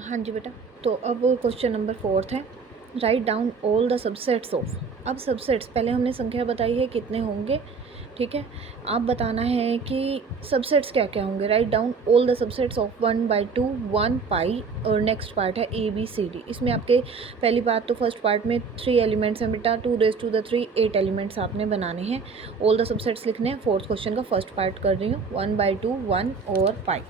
हाँ जी बेटा, तो अब क्वेश्चन नंबर 4 है, write down all the subsets of. अब सबसेट्स पहले हमने संख्या बताई है कितने होंगे, ठीक है। आप बताना है कि सबसेट्स क्या क्या होंगे। Write down all the subsets of 1/2 1 पाई, और नेक्स्ट पार्ट है ABCD। इसमें आपके पहली बात तो फर्स्ट पार्ट में 3 एलिमेंट्स हैं बेटा, 2⁻3 8 एलिमेंट्स आपने बनाने हैं। ऑल द सबसेट्स लिखने हैं। फोर्थ क्वेश्चन का फर्स्ट पार्ट कर रही हूँ, 1/2 1 और पाई।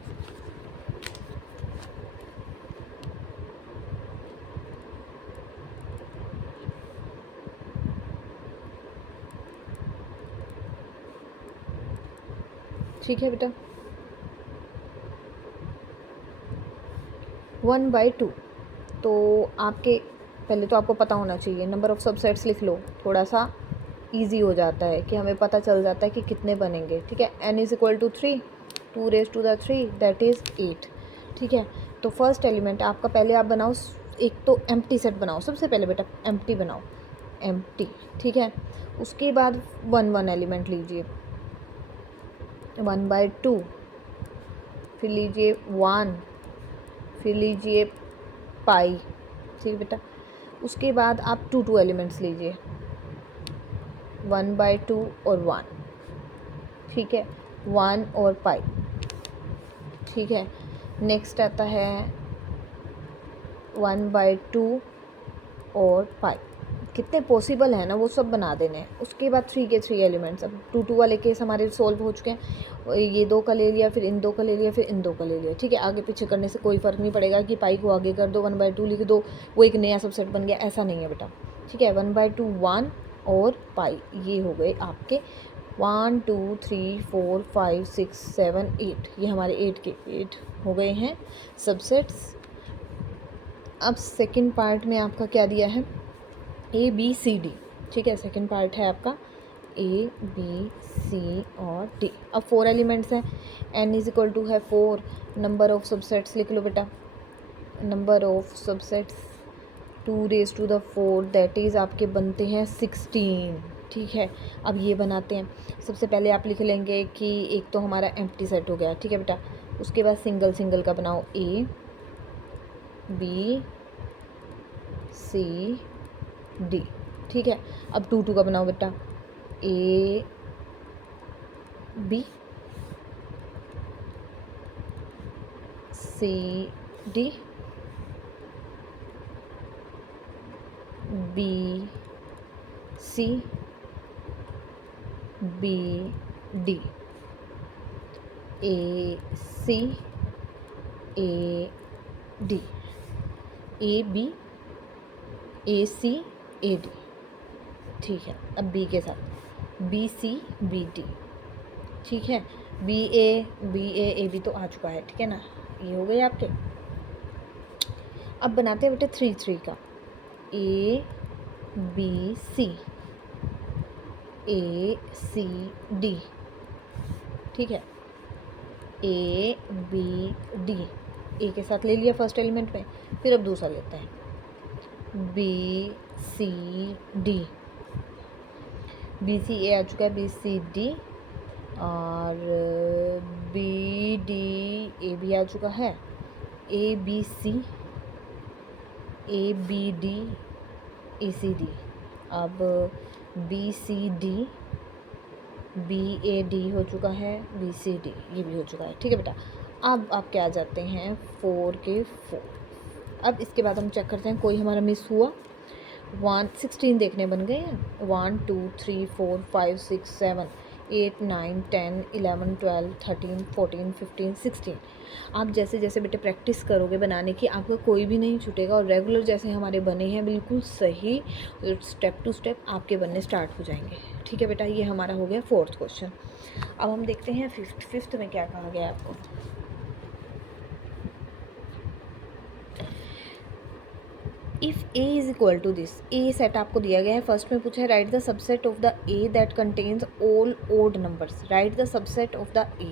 ठीक है बेटा, 1/2 तो आपके पहले तो आपको पता होना चाहिए, नंबर ऑफ़ सबसेट्स लिख लो, थोड़ा सा इजी हो जाता है कि हमें पता चल जाता है कि कितने बनेंगे। ठीक है, n = 3, 2⁻3 दैट इज़ 8। ठीक है, तो फर्स्ट एलिमेंट आपका, पहले आप बनाओ एक तो एम्प्टी सेट बनाओ। सबसे पहले बेटा एम्प्टी बनाओ, एम्प्टी। ठीक है, उसके बाद 1 एलिमेंट लीजिए, 1/2, फिर लीजिए 1, फिर लीजिए पाई। ठीक है बेटा, उसके बाद आप 2 एलिमेंट्स लीजिए, 1/2 और 1। ठीक है, 1 और पाई। ठीक है, नेक्स्ट आता है 1/2 और पाई। कितने पॉसिबल है ना वो सब बना देने हैं। उसके बाद 3 के 3 एलिमेंट्स। अब 2 वाले केस हमारे सॉल्व हो चुके हैं। ये 2 का ले लिया, फिर इन 2 का ले लिया, फिर इन 2 का ले लिया। ठीक है, आगे पीछे करने से कोई फ़र्क नहीं पड़ेगा कि पाई को आगे कर दो, 1/2 लिख दो, वो एक नया सबसेट बन गया, ऐसा नहीं है बेटा। ठीक है, 1/2 1 और पाई, ये हो गए आपके 1 2 3 4 5 6 7 8। ये हमारे 8 के 8 हो गए हैं सबसेट्स। अब सेकंड पार्ट में आपका क्या दिया है, ABCD। ठीक है, सेकंड पार्ट है आपका ABC और D। अब 4 एलिमेंट्स हैं, n = है 4। नंबर ऑफ सबसेट्स लिख लो बेटा, number of subsets 2⁻4 that is आपके बनते हैं 16। ठीक है, अब ये बनाते हैं। सबसे पहले आप लिख लेंगे कि एक तो हमारा एम्प्टी सेट हो गया। ठीक है बेटा, उसके बाद सिंगल सिंगल का बनाओ, A B C D। ठीक है, अब 2 का बनाओ बेटा, A B C D B C B D A C A D A B A C A D। ठीक है, अब B के साथ B C B D। ठीक है, B A A B तो आ चुका है। ठीक है ना, ये हो गए आपके। अब बनाते हैं बेटे 3 का, A B C A C D। ठीक है, A B D, A के साथ ले लिया फर्स्ट एलिमेंट में, फिर अब दूसरा लेते हैं B C D। B C A आ चुका है, B C D, और B D A भी आ चुका है, A B C A B D A C D। अब B C D B A D हो चुका है, B C D ये भी हो चुका है। ठीक है बेटा, अब आप क्या आ जाते हैं 4 के 4। अब इसके बाद हम चेक करते हैं कोई हमारा मिस हुआ। 16 देखने बन गए हैं, 1 2 3 4 5 6 7 8 9 10 11 12 13 14 15 16। आप जैसे जैसे बेटे प्रैक्टिस करोगे बनाने की, आपका कोई भी नहीं छूटेगा, और रेगुलर जैसे हमारे बने हैं बिल्कुल सही, स्टेप टू स्टेप आपके बनने स्टार्ट हो जाएंगे। ठीक है बेटा, ये हमारा हो गया 4th क्वेश्चन। अब हम देखते हैं 5th में क्या कहा गया आपको। If A = this, A set आपको दिया गया है। फर्स्ट में पूछा है right the subset of the A that contains all odd numbers. Right the subset of the A,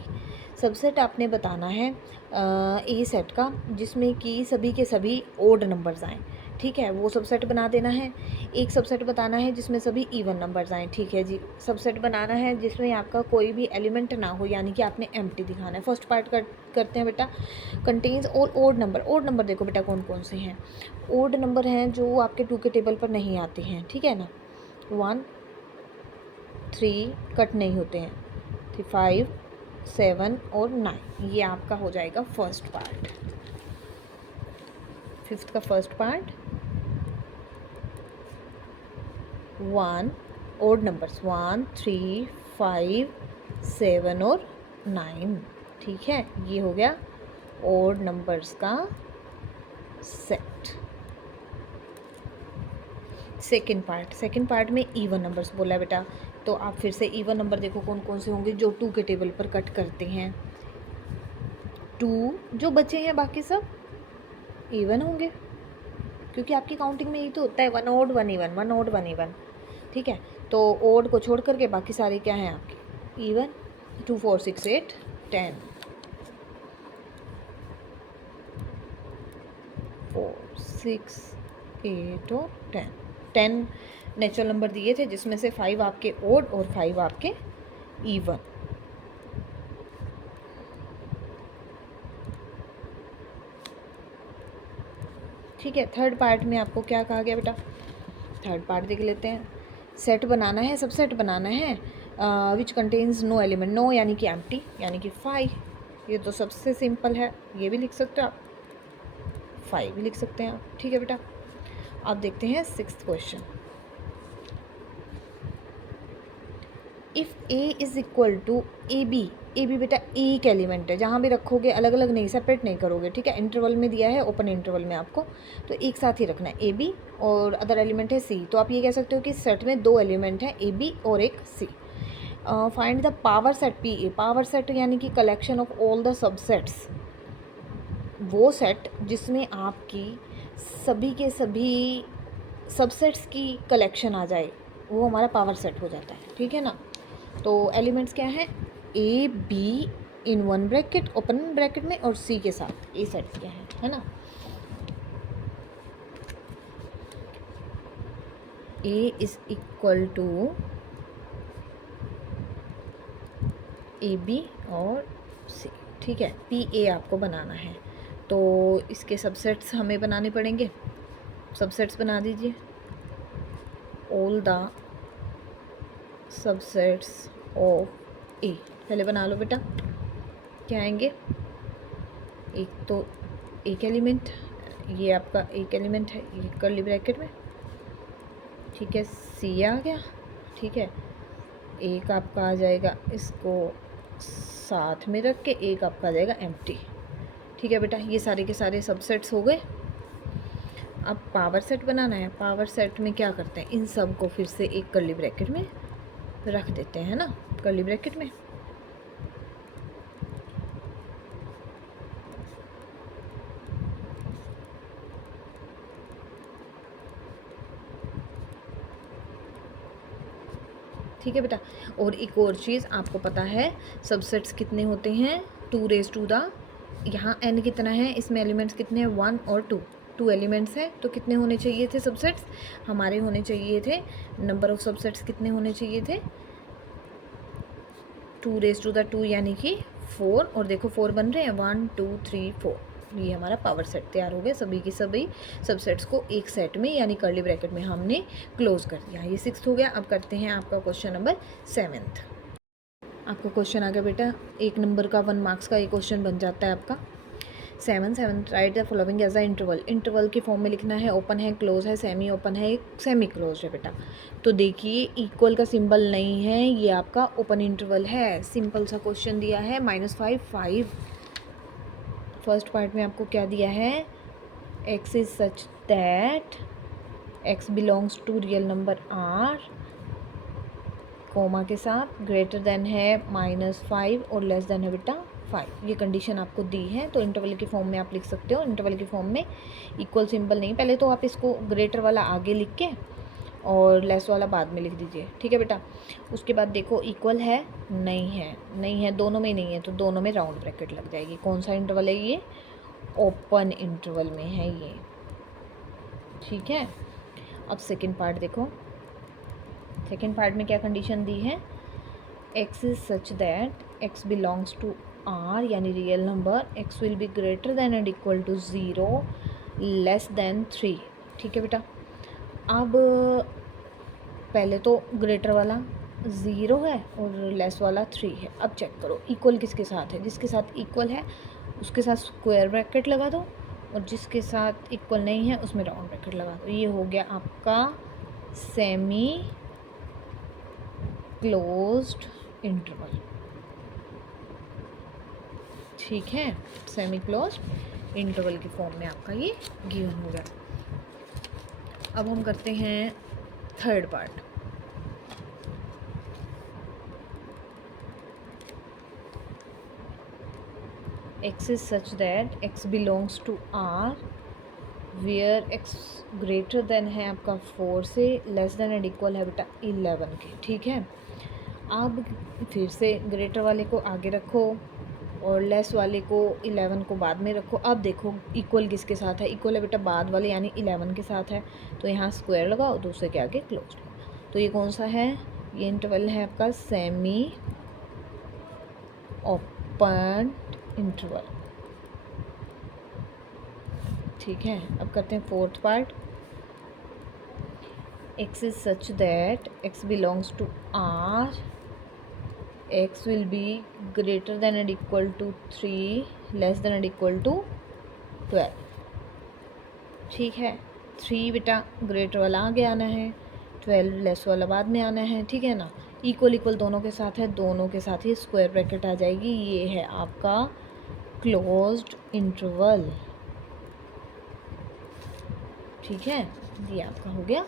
subset आपने बताना है A सेट का जिसमें कि सभी के सभी ओड नंबर्स आएँ। ठीक है, वो सबसेट बना देना है। एक सबसेट बताना है जिसमें सभी इवन नंबर्स आएँ, ठीक है जी। सबसेट बनाना है जिसमें आपका कोई भी एलिमेंट ना हो, यानी कि आपने एम्प्टी दिखाना है। फर्स्ट पार्ट करते हैं बेटा, contains all odd number. Odd number देखो बेटा कौन कौन से हैं। ओड नंबर हैं जो आपके 2 के टेबल पर नहीं आते हैं, ठीक है ना। 1 3 कट नहीं होते हैं, 5 7 और 9, ये आपका हो जाएगा फर्स्ट पार्ट। फिफ्थ का फर्स्ट पार्ट 1 ओड नंबर्स 1 3 5 7 और 9, ठीक है। ये हो गया ओड नंबर्स का सेट। सेकेंड पार्ट में इवन नंबर्स बोला है बेटा, तो आप फिर से इवन नंबर देखो कौन कौन से होंगे जो 2 के टेबल पर कट करते हैं। 2 जो बचे हैं बाकी सब इवन होंगे, क्योंकि आपकी काउंटिंग में यही तो होता है, 1 ओड 1 इवन, 1 ओड 1 इवन, ठीक है। तो ओड को छोड़ करके बाकी सारे क्या हैं आपके इवन। 2 4 6 8 10 4 6 8 और 10 नेचुरल नंबर दिए थे जिसमें से 5 आपके ओड और 5 आपके इवन। ठीक है, थर्ड पार्ट में आपको क्या कहा गया बेटा, थर्ड पार्ट देख लेते हैं। सेट बनाना है, सबसेट बनाना है which contains no element. No यानी कि एम्प्टी, यानी कि 5, ये तो सबसे सिंपल है, ये भी लिख सकते हो आप, 5 भी लिख सकते हैं आप, ठीक है बेटा। अब देखते हैं 6th question. If A is equal to A B, A B बेटा एक एलिमेंट है, जहाँ भी रखोगे अलग अलग नहीं, सेपरेट नहीं करोगे, ठीक है। इंटरवल में दिया है, ओपन इंटरवल में आपको, तो एक साथ ही रखना है ए बी, और अदर एलिमेंट है सी। तो आप ये कह सकते हो कि सेट में 2 एलिमेंट हैं, ए बी और एक C. Find the power set P A. Power set यानी कि collection of all the subsets, वो सेट जिसमें आपकी सभी के सभी सबसेट्स की कलेक्शन आ जाए, वो हमारा पावर सेट हो जाता है, ठीक है ना। तो एलिमेंट्स क्या हैं, A be in 1 bracket open bracket में और सी के साथ ए सेट क्या है ना। A is equal to A B और सी, ठीक है। पी ए आपको बनाना है, तो इसके सबसेट्स हमें बनाने पड़ेंगे। सबसेट्स बना दीजिए, ऑल द सबसेट्स ऑफ ए, पहले बना लो बेटा। क्या आएंगे, एक तो एक एलिमेंट, ये आपका एक एलिमेंट है, ये कर्ली ब्रैकेट में, ठीक है। सी आ गया, ठीक है। एक आपका आ जाएगा, इसको साथ में रख के एक आपका आ जाएगा एम्प्टी, ठीक है बेटा। ये सारे के सारे सबसेट्स हो गए। अब पावर सेट बनाना है। पावर सेट में क्या करते हैं, इन सब को फिर से एक कर्ली ब्रैकेट में रख देते हैं ना, कर्ली ब्रैकेट में। ठीक है बेटा। और एक और चीज़ आपको पता है, सबसेट्स कितने होते हैं, 2 रेज़ टू द, यहाँ n कितना है, इसमें एलिमेंट्स कितने हैं 1 और 2, 2 एलिमेंट्स हैं, तो कितने होने चाहिए थे सबसेट्स हमारे, होने चाहिए थे, नंबर ऑफ सबसेट्स कितने होने चाहिए थे, 2 रेज़ टू द 2 यानी कि 4, और देखो 4 बन रहे हैं, 1 2 3 4, ये हमारा पावर सेट तैयार हो गया। सभी की सभी सबसेट्स को एक सेट में यानी कर्ली ब्रैकेट में हमने क्लोज कर दिया। ये 6th हो गया। अब करते हैं आपका क्वेश्चन नंबर 7th। आपका क्वेश्चन आ गया बेटा, 1 नंबर का 1 मार्क्स का ये क्वेश्चन बन जाता है आपका। 7 right the following as a interval. Interval की फॉर्म में लिखना है, ओपन है, क्लोज है, सेमी ओपन है, सेमी क्लोज है बेटा। तो देखिए इक्वल का सिंबल नहीं है, ये आपका ओपन इंटरवल है। सिंपल सा क्वेश्चन दिया है, -5 5। फर्स्ट पार्ट में आपको क्या दिया है, x is such that x belongs to real number r, comma के साथ, ग्रेटर देन है -5 और लेस देन है बेटा 5। ये कंडीशन आपको दी है, तो इंटरवल की फॉर्म में आप लिख सकते हो। इंटरवल की फॉर्म में इक्वल सिंबल नहीं, पहले तो आप इसको ग्रेटर वाला आगे लिख के और लेस वाला बाद में लिख दीजिए, ठीक है बेटा। उसके बाद देखो इक्वल है, नहीं है, नहीं है, दोनों में नहीं है, तो दोनों में राउंड ब्रैकेट लग जाएगी। कौन सा इंटरवल है ये, ओपन इंटरवल में है ये, ठीक है। अब सेकेंड पार्ट देखो, सेकेंड पार्ट में क्या कंडीशन दी है, x is such that x belongs to R यानी real number, x will be greater than and equal to 0 less than 3। ठीक है बेटा, अब पहले तो ग्रेटर वाला 0 है और लेस वाला 3 है। अब चेक करो इक्वल किसके साथ है, जिसके साथ इक्वल है उसके साथ स्क्वायर ब्रैकेट लगा दो और जिसके साथ इक्वल नहीं है उसमें राउंड ब्रैकेट लगा दो। ये हो गया आपका सेमी क्लोज्ड इंटरवल। ठीक है, सेमी क्लोज्ड इंटरवल की फॉर्म में आपका ये गिवन हो गया। अब हम करते हैं third part. x is such that x belongs to R where x greater than है आपका 4 से, लेस देन एंड इक्वल है बेटा 11 के। ठीक है, अब फिर से ग्रेटर वाले को आगे रखो और लेस वाले को 11 को बाद में रखो। अब देखो इक्वल किसके साथ है, इक्वल है बेटा बाद वाले यानी 11 के साथ है, तो यहाँ स्क्वायर लगाओ, दूसरे के आगे क्लोज लगाओ। तो ये कौन सा है, ये इंटरवल है आपका सेमी ओपन इंटरवल। ठीक है, अब करते हैं fourth part. x is such that x belongs to R, x will be greater than and equal to 3 less than and equal to 12। ठीक है, 3 बेटा ग्रेटर वाला आगे आना है, 12 लेस वाला बाद में आना है। ठीक है ना, इक्वल इक्वल दोनों के साथ है, दोनों के साथ ही स्क्वायर ब्रैकेट आ जाएगी। ये है आपका क्लोज्ड इंटरवल। ठीक है, ये आपका हो गया